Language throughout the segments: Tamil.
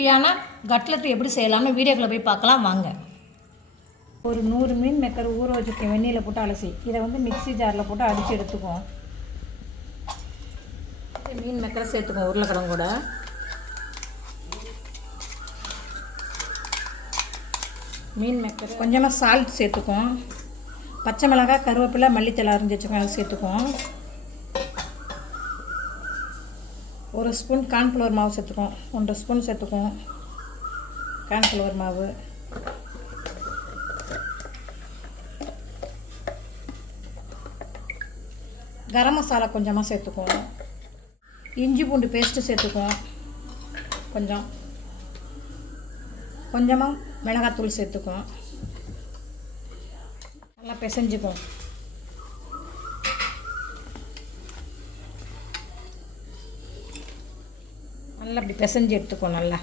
கிறிஸ்பியான கட்லெட் எப்படி செய்யலாம்னு வீடியோக்குள்ளே போய் பார்க்கலாம் வாங்க. ஒரு 100 மீன் மேக்கர் ஊற வச்சுருக்கேன் வெந்நீரில் போட்டு அலசி. இதை வந்து மிக்ஸி ஜாரில் போட்டு அடித்து எடுத்துக்குவோம். மீன் மேக்கரை சேர்த்துக்குவோம் உருளைக்கிழங்கு கூட. மீன் மேக்கர் கொஞ்சமாக சால்ட் சேர்த்துக்குவோம். பச்சை மிளகாய், கருவேப்பிலை, மல்லித்தலை அரிஞ்சு வச்சுக்கோங்க, அதை சேர்த்துக்குவோம். 1 ஸ்பூன் கார்ன்ஃப்ளவர் மாவு சேர்த்துக்குவோம். 1 ஸ்பூன் சேர்த்துக்குவோம் கார்ன்ஃப்ளவர் மாவு. கரம் மசாலா கொஞ்சமாக சேர்த்துக்குவோம். இஞ்சி பூண்டு பேஸ்ட்டு சேர்த்துக்குவோம். கொஞ்சமாக மிளகாத்தூள் சேர்த்துக்குவோம். நல்லா பிசைஞ்சுக்குவோம். நல்லா அப்படி பிசைஞ்சு எடுத்துக்குவோம். நல்லா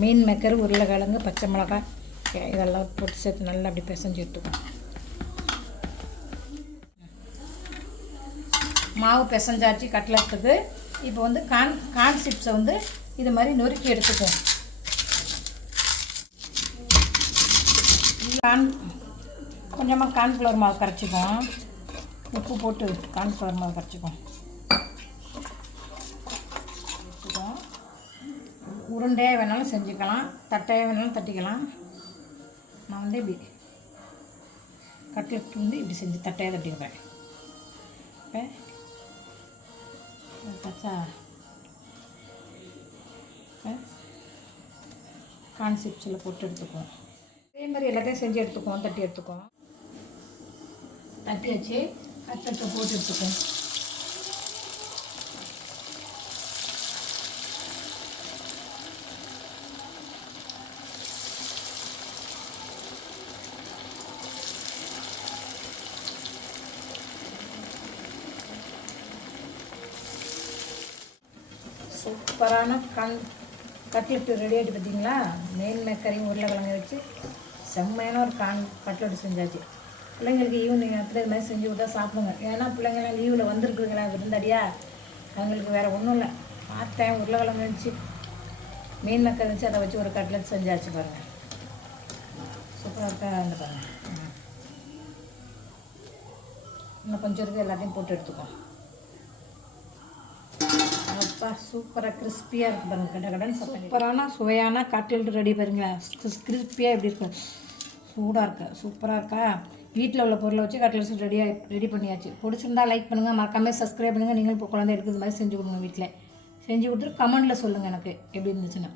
மீன் மேக்கர், உருளைக்கிழங்கு, பச்சை மிளகாய் இதெல்லாம் போட்டு சேர்த்து நல்லா அப்படி பிசைஞ்சு எடுத்துக்குவோம். மாவு பிசைஞ்சாச்சு கட்லெட்டுக்கு. இப்போ வந்து கார்ன் சிப்ஸை வந்து இது மாதிரி நொறுக்கி எடுத்துக்குவோம். கொஞ்சமாக கார்ன்ஃப்ளவர் மாவு கரைச்சிக்குவோம். உப்பு போட்டு கார்ன்ஃப்ளவர் மாவு கரைச்சிக்குவோம். உருண்டையாக வேணாலும் செஞ்சுக்கலாம், தட்டையாக வேணாலும் தட்டிக்கலாம். நான் வந்து இப்படி கட்லெட் வந்து இப்படி செஞ்சு தட்டையாக தட்டிக்கிறேன். இப்போ கார்ன் சிப்ஸில் போட்டு எடுத்துக்குவோம். அதே மாதிரி எல்லாத்தையும் செஞ்சு எடுத்துக்குவோம். தட்டி எடுத்துக்குவோம். தட்டி வச்சு கட்லெட்டை போட்டு எடுத்துக்குவோம். சூப்பரான கட்லெட்டு ரெடி ஆகிட்டு பார்த்தீங்களா? மீன் மேக்கரையும் உருளைக்கிழங்கு வச்சு செம்மையான ஒரு கட்லெட்டு செஞ்சாச்சு. பிள்ளைங்களுக்கு ஈவினிங் நேரத்தில் இது மாதிரி செஞ்சு விட்டா சாப்பிடுங்க. ஏன்னா பிள்ளைங்களாம் லீவில் வந்துருக்குறீங்களா விருந்தாடியா, அவங்களுக்கு வேறு ஒன்றும் இல்லை. பார்த்தேன் உருளைக்கிழங்கு வச்சு மீன் மேக்கர் வச்சு அதை வச்சு ஒரு கட்லெட் செஞ்சாச்சு பாருங்கள். சூப்பராக இருக்கா அந்த பாருங்கள். இன்னும் கொஞ்சம் இருக்குது, எல்லாத்தையும் போட்டு எடுத்துக்கோம். அப்பா சூப்பராக கிறிஸ்பியாக இருக்குது பாருங்கள். கடன் சூப்பரான சுவையான கட்லெட் ரெடி பாருங்களேன். கிறிஸ்பியாக எப்படி இருக்கு, சூடாக இருக்கா, சூப்பராக இருக்கா. வீட்டில் உள்ள பொருளை வச்சு கட்லெட்ஸ் ரெடி பண்ணியாச்சு. பிடிச்சிருந்தா லைக் பண்ணுங்கள், மறக்காமல் சப்ஸ்கிரைப் பண்ணுங்கள். நீங்களும் இப்போ குழந்தை எடுக்கிறது மாதிரி செஞ்சு கொடுங்க. வீட்டில் செஞ்சு கொடுத்துட்டு கமெண்டில் சொல்லுங்கள் எனக்கு எப்படி இருந்துச்சுன்னா.